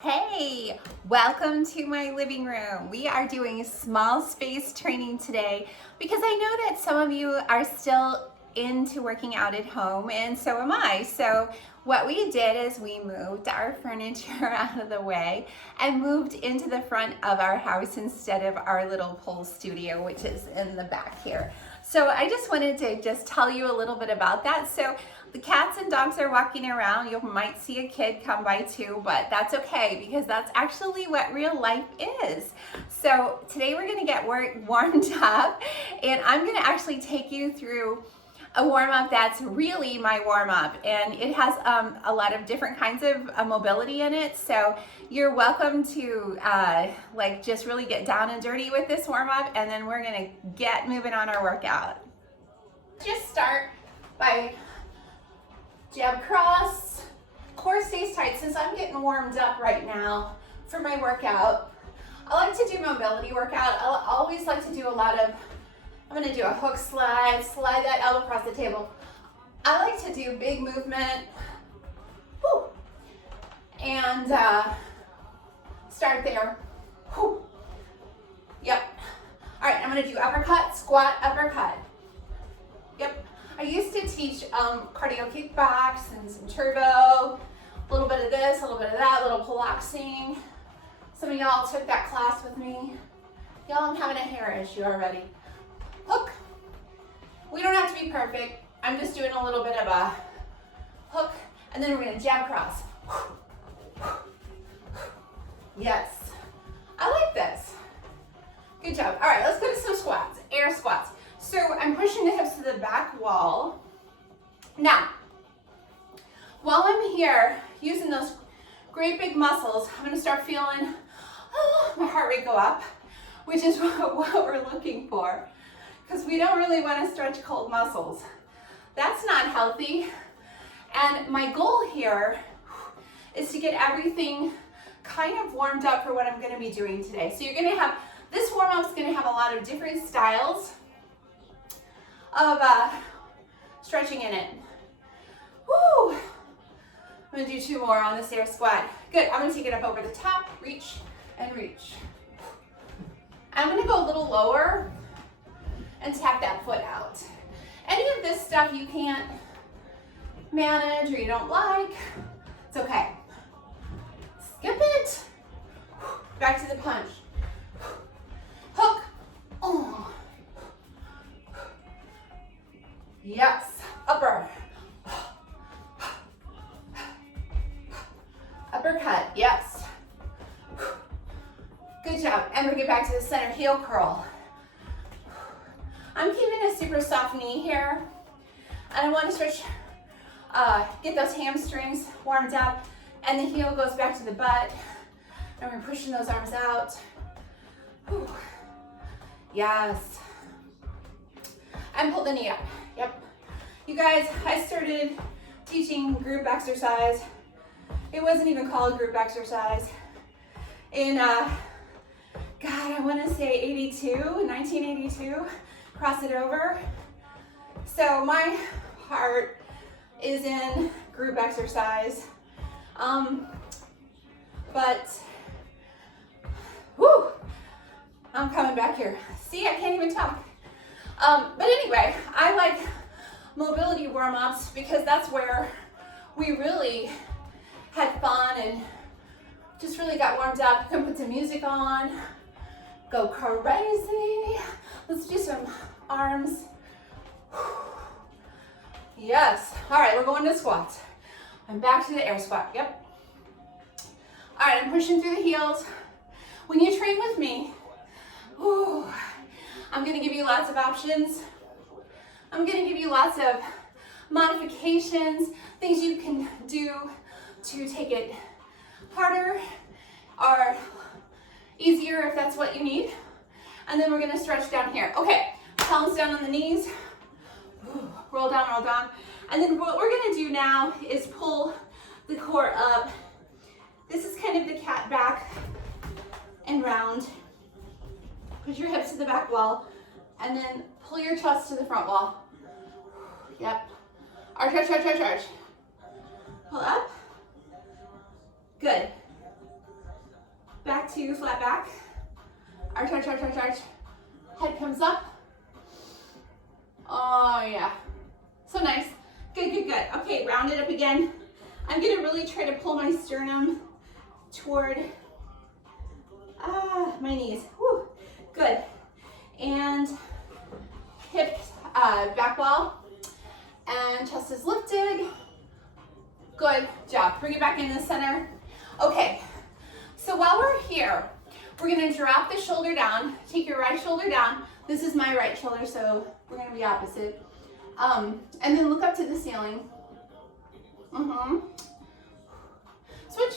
Hey, welcome to my living room. We are doing small space training today because I know that some of you are still into working out at home, and so am I. So what we did is we moved our furniture out of the way and moved into the front of our house instead of our little pole studio, which is in the back here. So I just wanted to tell you a little bit about that. So the cats and dogs are walking around. You might see a kid come by too, but that's okay because that's actually what real life is. So today we're gonna get warmed up, and I'm gonna actually take you through a warm-up that's really my warm-up, and it has a lot of different kinds of mobility in it. So you're welcome to just really get down and dirty with this warm-up, and then we're gonna get moving on our workout. Just start by jab cross, core stays tight. Since I'm getting warmed up right now for my workout, I like to do mobility workout. I always like to do a lot of, I'm gonna do a hook slide that elbow across the table. I like to do big movement, whoo, and start there, whoo. Yep. All right, I'm gonna do uppercut, squat, uppercut. Yep. I used to teach cardio kickbox and some turbo, a little bit of this, a little bit of that, a little piloxing. Some of y'all took that class with me. Y'all, I'm having a hair issue already. Hook. We don't have to be perfect. I'm just doing a little bit of a hook, and then we're gonna jab cross. Yes. I like this. Good job. All right, let's go to some squats, air squats. So I'm pushing the hips to the back wall. Now, while I'm here using those great big muscles, I'm gonna start feeling my heart rate go up, which is what we're looking for, because we don't really wanna stretch cold muscles. That's not healthy. And my goal here is to get everything kind of warmed up for what I'm gonna be doing today. So you're gonna have, this warm-up's gonna have a lot of different styles of stretching in it. Woo! I'm gonna do 2 more on this air squat. Good, I'm gonna take it up over the top, reach and reach. I'm gonna go a little lower and tap that foot out. Any of this stuff you can't manage or you don't like, it's okay. Skip it. Back to the punch. Hook. Oh. Yes, upper. Uppercut, yes. Good job. And we'll get back to the center heel curl. I'm keeping a super soft knee here, and I want to stretch, get those hamstrings warmed up, and the heel goes back to the butt, and we're pushing those arms out. Whew. Yes. And pull the knee up. Yep. You guys, I started teaching group exercise. It wasn't even called group exercise. In, God, I want to say 1982, cross it over. So my heart is in group exercise. But, whoo, I'm coming back here. See, I can't even talk. But anyway, I like mobility warm-ups because that's where we really had fun and just really got warmed up. You can put some music on, go crazy. Let's do some arms. Yes. All right, we're going to squats. I'm back to the air squat. Yep. All right, I'm pushing through the heels. When you train with me, ooh, I'm gonna give you lots of options. I'm gonna give you lots of modifications, things you can do to take it harder or easier if that's what you need. And then we're gonna stretch down here. Okay, palms down on the knees. Ooh, roll down, roll down. And then what we're gonna do now is pull the core up. This is kind of the cat back and round. Push your hips to the back wall, and then pull your chest to the front wall. Yep. Arch, arch, arch, arch, arch. Pull up. Good. back to flat back. Arch, arch, arch, arch, arch. Head comes up. Oh yeah, so nice. Good, good, good. Okay, round it up again. I'm gonna really try to pull my sternum toward my knees. Whew. Good. And hip back wall, and chest is lifted. Good job. Bring it back in the center. Okay, so while we're here, we're gonna drop the shoulder down. Take your right shoulder down. This is my right shoulder, so we're gonna be opposite. And then look up to the ceiling. Switch.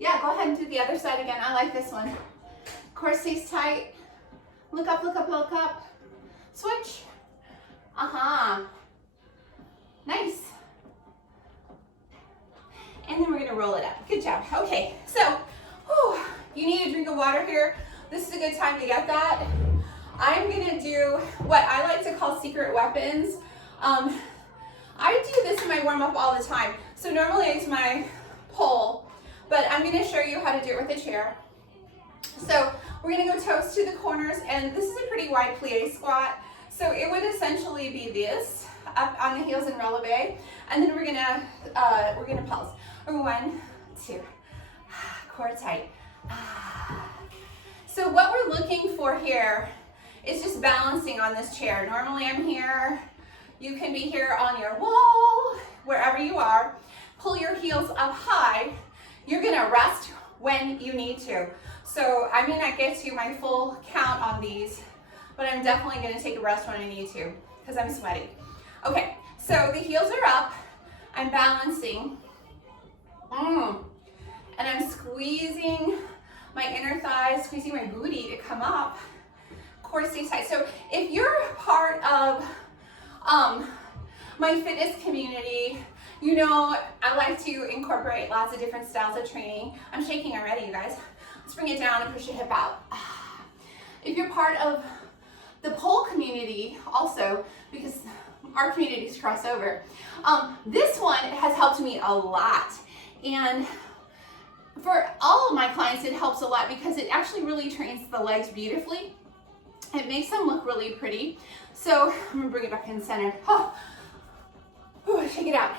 Yeah, go ahead and do the other side again. I like this one. Core stays tight. Look up, look up, look up. Switch. Nice. And then we're gonna roll it up. Good job. Okay, so you need a drink of water here. This is a good time to get that. I'm gonna do what I like to call secret weapons. I do this in my warm-up all the time. So normally it's my pole, but I'm gonna show you how to do it with a chair. So we're gonna go toes to the corners, and this is a pretty wide plie squat. So it would essentially be this, up on the heels and releve, and then we're gonna pulse. 1, 2, core tight. So what we're looking for here is just balancing on this chair. Normally I'm here. You can be here on your wall, wherever you are. Pull your heels up high. You're gonna rest when you need to. So I may not get to my full count on these, but I'm definitely gonna take a rest when I need to, because I'm sweaty. Okay, so the heels are up. I'm balancing. And I'm squeezing my inner thighs, squeezing my booty to come up. Core stays tight. So if you're part of my fitness community, you know I like to incorporate lots of different styles of training. I'm shaking already, you guys. Let's bring it down and push your hip out. If you're part of the pole community also, because our communities cross over, this one has helped me a lot. And for all of my clients, it helps a lot because it actually really trains the legs beautifully. It makes them look really pretty. So I'm gonna bring it back in center. Shake it out.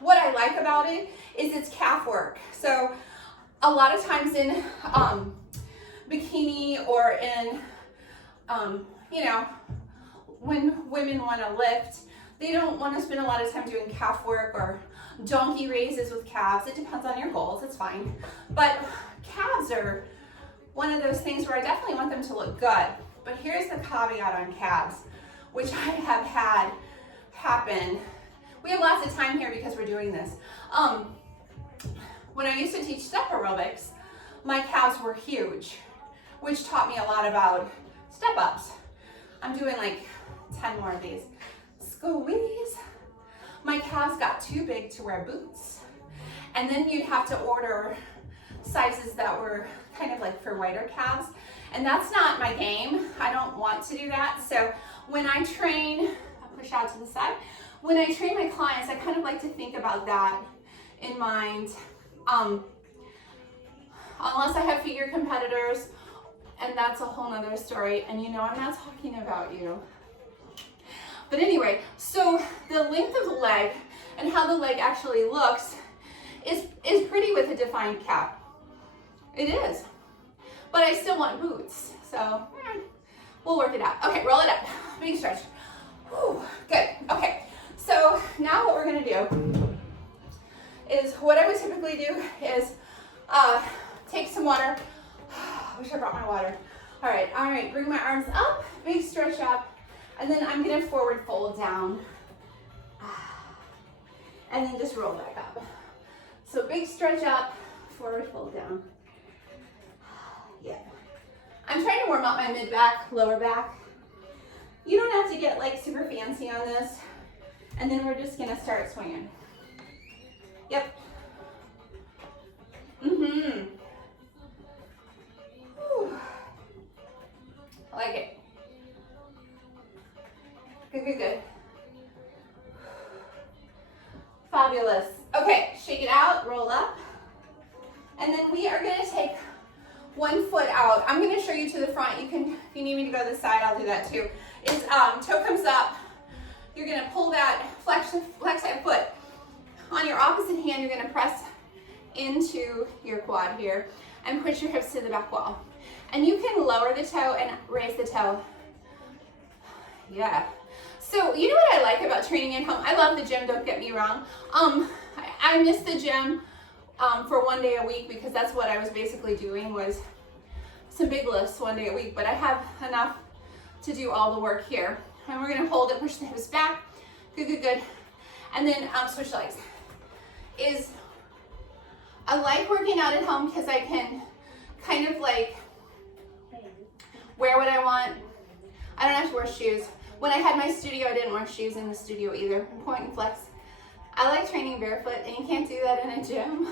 What I like about it is it's calf work. So a lot of times in bikini or in, when women wanna lift, they don't wanna spend a lot of time doing calf work or donkey raises with calves. It depends on your goals, it's fine. But calves are one of those things where I definitely want them to look good. But here's the caveat on calves, which I have had happen. We have lots of time here because we're doing this. When I used to teach step aerobics, my calves were huge, which taught me a lot about step ups. I'm doing like 10 more of these. Squeeze. My calves got too big to wear boots. And then you'd have to order sizes that were kind of like for wider calves. And that's not my game. I don't want to do that. So when I train, I'll push out to the side. When I train my clients, I kind of like to think about that in mind. Unless I have figure competitors, and that's a whole nother story. And you know I'm not talking about you. But anyway, so the length of the leg and how the leg actually looks is pretty with a defined calf. It is. But I still want boots, so we'll work it out. Okay, roll it up. Big stretch. Whew, good. Okay, so now what we're gonna do is, what I would typically do is take some water. Wish I brought my water. All right, bring my arms up, big stretch up. And then I'm gonna forward fold down. And then just roll back up. So big stretch up, forward fold down. Yeah. I'm trying to warm up my mid-back, lower back. You don't have to get like super fancy on this. And then we're just gonna start swinging. Yep. Whew. I like it. Good, good, good. Fabulous. Okay, shake it out, roll up. And then we are gonna take one foot out. I'm gonna show you to the front. You can, if you need me to go to the side, I'll do that too. Is toe comes up. You're gonna pull that, flex that foot. On your opposite hand, you're gonna press into your quad here and push your hips to the back wall. And you can lower the toe and raise the toe. Yeah. So you know what I like about training at home? I love the gym, don't get me wrong. I miss the gym for one day a week because that's what I was basically doing, was some big lifts one day a week, but I have enough to do all the work here. And we're gonna hold it, push the hips back. Good, good, good. And then switch legs. I like working out at home because I can kind of like wear what I want. I don't have to wear shoes. When I had my studio, I didn't wear shoes in the studio either. Point and flex. I like training barefoot, and you can't do that in a gym.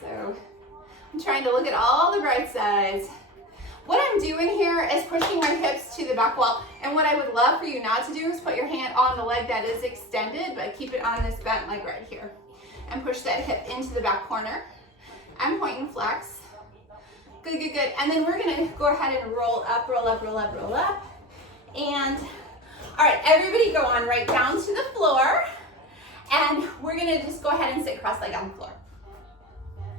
So I'm trying to look at all the bright sides. What I'm doing here is pushing my hips to the back wall. And what I would love for you not to do is put your hand on the leg that is extended, but keep it on this bent leg right here. And push that hip into the back corner. And point and flex. Good, good, good. And then we're gonna go ahead and roll up, roll up, roll up, roll up. And all right, everybody go on right down to the floor. And we're gonna just go ahead and sit cross-legged on the floor.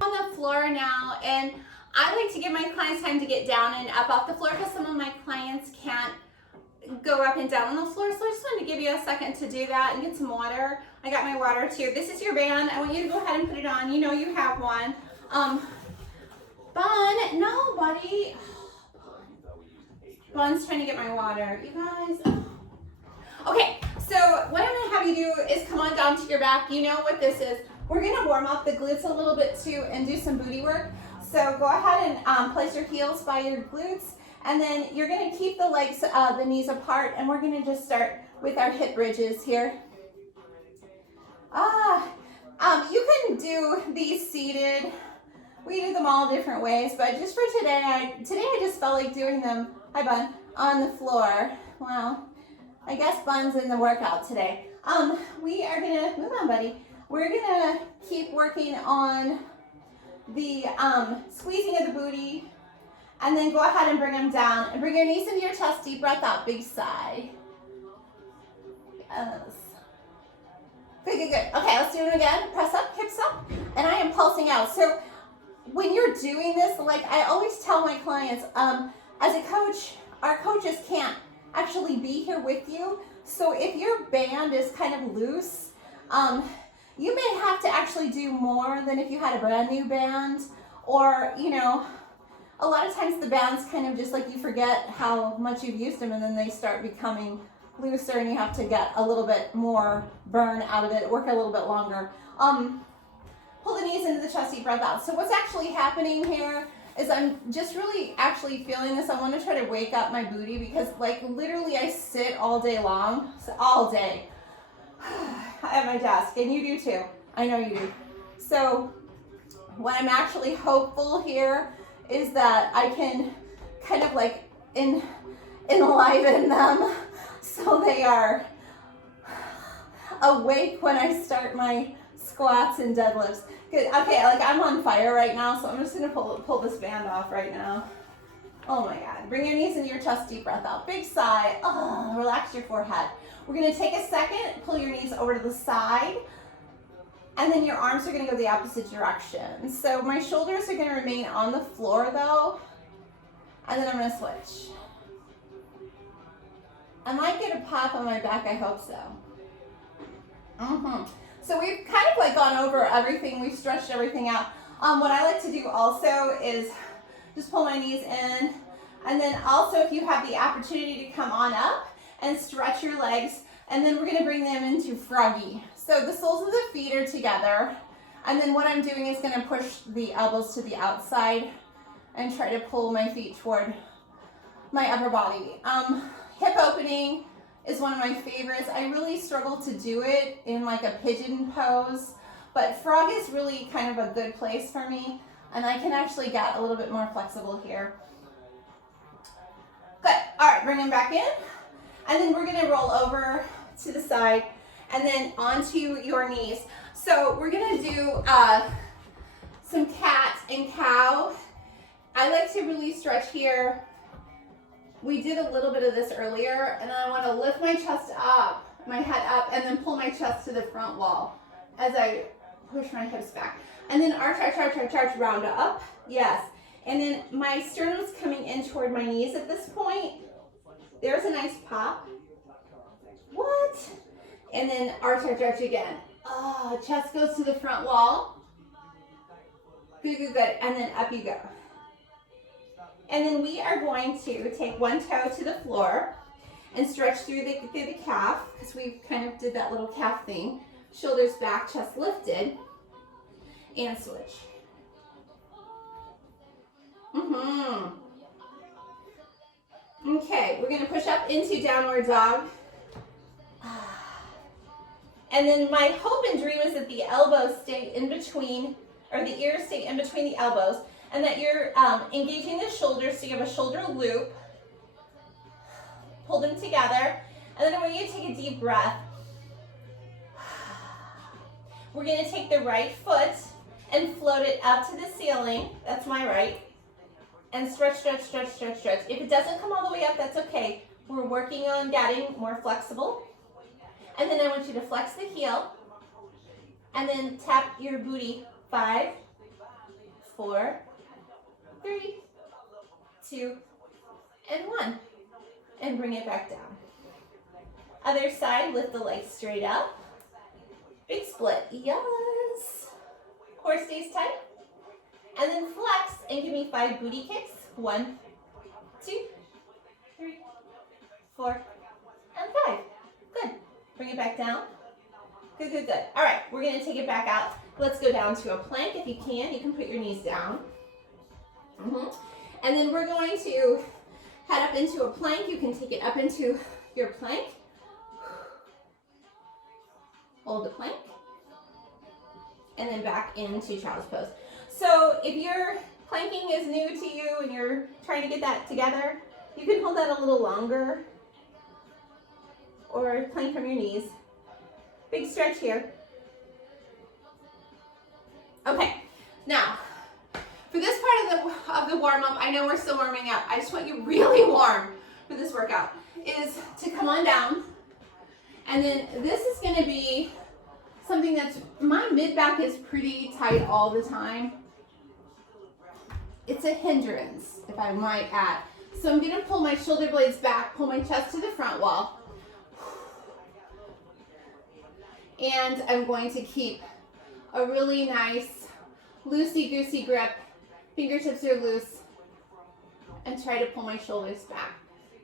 On the floor now, and I like to give my clients time to get down and up off the floor because some of my clients can't go up and down on the floor. So I just wanted to give you a second to do that and get some water. I got my water too. This is your band. I want you to go ahead and put it on. You know you have one. Bun, no, buddy. Bun's trying to get my water. You guys. Okay, so what I'm gonna have you do is come on down to your back. You know what this is. We're gonna warm up the glutes a little bit too and do some booty work. So go ahead and place your heels by your glutes, and then you're gonna keep the legs, the knees apart, and we're gonna just start with our hip bridges here. You can do these seated. We do them all different ways, but just for today, I just felt like doing them, hi Bun, on the floor. Well, I guess Bun's in the workout today. We are gonna, move on buddy. We're gonna keep working on the squeezing of the booty, and then go ahead and bring them down and bring your knees into your chest. Deep breath out, big sigh. Yes. Good, good, good. Okay, let's do it again. Press up, hips up, and I am pulsing out. So when you're doing this, like I always tell my clients, as a coach, our coaches can't actually be here with you. So if your band is kind of loose, you may have to actually do more than if you had a brand new band, or, you know, a lot of times the bands kind of just like you forget how much you've used them, and then they start becoming looser and you have to get a little bit more burn out of it, work a little bit longer. Pull the knees into the chest, deep breath out. So what's actually happening here is I'm just really actually feeling this. I want to try to wake up my booty because like literally I sit all day long, so all day at my desk, and you do too. I know you do. So what I'm actually hopeful here is that I can kind of like enliven them so they are awake when I start my squats and deadlifts. Good. Okay, like I'm on fire right now, so I'm just gonna pull this band off right now. Oh my God. Bring your knees into your chest, deep breath out. Big sigh. Oh, relax your forehead. We're gonna take a second, pull your knees over to the side, and then your arms are gonna go the opposite direction. So my shoulders are gonna remain on the floor though, and then I'm gonna switch. I might get a pop on my back, I hope so. So we've kind of like gone over everything, we've stretched everything out. What I like to do also is just pull my knees in, and then also if you have the opportunity to come on up and stretch your legs, and then we're gonna bring them into froggy. So the soles of the feet are together, and then what I'm doing is gonna push the elbows to the outside and try to pull my feet toward my upper body. Hip opening is one of my favorites. I really struggle to do it in like a pigeon pose, but frog is really kind of a good place for me, and I can actually get a little bit more flexible here. Good. All right, bring them back in, and then we're gonna roll over to the side, and then onto your knees. So we're gonna do some cat and cow. I like to really stretch here. We did a little bit of this earlier, and I want to lift my chest up, my head up, and then pull my chest to the front wall as I push my hips back. And then arch, round up. Yes. And then my sternum's coming in toward my knees at this point. There's a nice pop. What? And then arch again. Oh, chest goes to the front wall. Good. And then up you go. And then we are going to take one toe to the floor and stretch through the calf, because we kind of did that little calf thing. Shoulders back, chest lifted, and switch. Okay, we're gonna push up into downward dog. And then my hope and dream is that the elbows stay in between, or the ears stay in between the elbows, and that you're engaging the shoulders, so you have a shoulder loop. Pull them together, and then I want you to take a deep breath. We're gonna take the right foot and float it up to the ceiling. That's my right. And stretch. If it doesn't come all the way up, that's okay. We're working on getting more flexible. And then I want you to flex the heel, and then tap your booty. 5, 4, 3, 2, and 1. And bring it back down. Other side, lift the legs straight up. Big split, yes. Core stays tight. And then flex and give me 5 booty kicks. 1, 2, 3, 4, and 5. Good. Bring it back down. Good. All right, we're gonna take it back out. Let's go down to a plank if you can. You can put your knees down. And then we're going to head up into a plank. You can take it up into your plank. Hold the plank. And then back into child's pose. So if your planking is new to you and you're trying to get that together, you can hold that a little longer, or plank from your knees. Big stretch here. Okay, now for this part of the warm-up, I know we're still warming up. I just want you really warm for this workout, is to come on down. And then this is gonna be something that's, my mid-back is pretty tight all the time. It's a hindrance, if I might add. So I'm gonna pull my shoulder blades back, pull my chest to the front wall. And I'm going to keep a really nice loosey-goosey grip. Fingertips are loose. And try to pull my shoulders back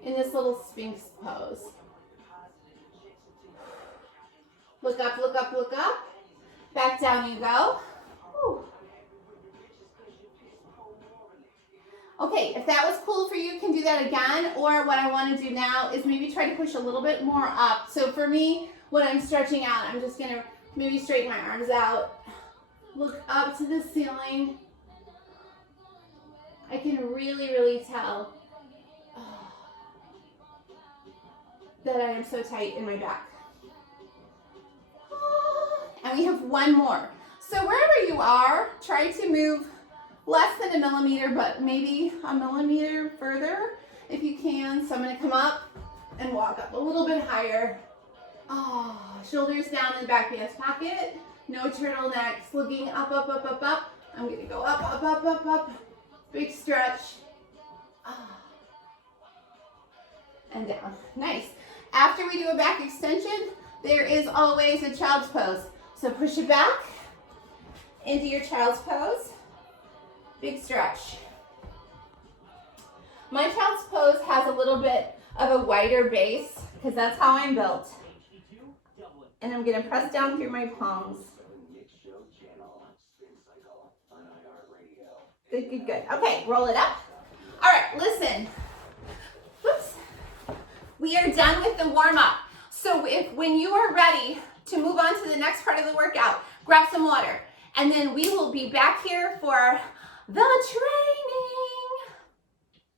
in this little Sphinx pose. Look up. Back down you go. Whew. Okay, if that was cool for you, you can do that again. Or what I want to do now is maybe try to push a little bit more up. So for me, when I'm stretching out, I'm just going to maybe straighten my arms out. Look up to the ceiling. I can really tell that I am so tight in my back. And we have one more. So wherever you are, try to move less than a millimeter, but maybe a millimeter further if you can. So I'm going to come up and walk up a little bit higher. Oh, shoulders down in the back pants pocket. No turtlenecks. Looking up. I'm going to go up. Big stretch. And down. Nice. After we do a back extension, there is always a child's pose. So push it back into your child's pose. Big stretch. My child's pose has a little bit of a wider base because that's how I'm built. And I'm going to press down through my palms. Good. Okay, roll it up. All right, listen. Whoops. We are done with the warm-up. So when you are ready to move on to the next part of the workout, grab some water. And then we will be back here for the training.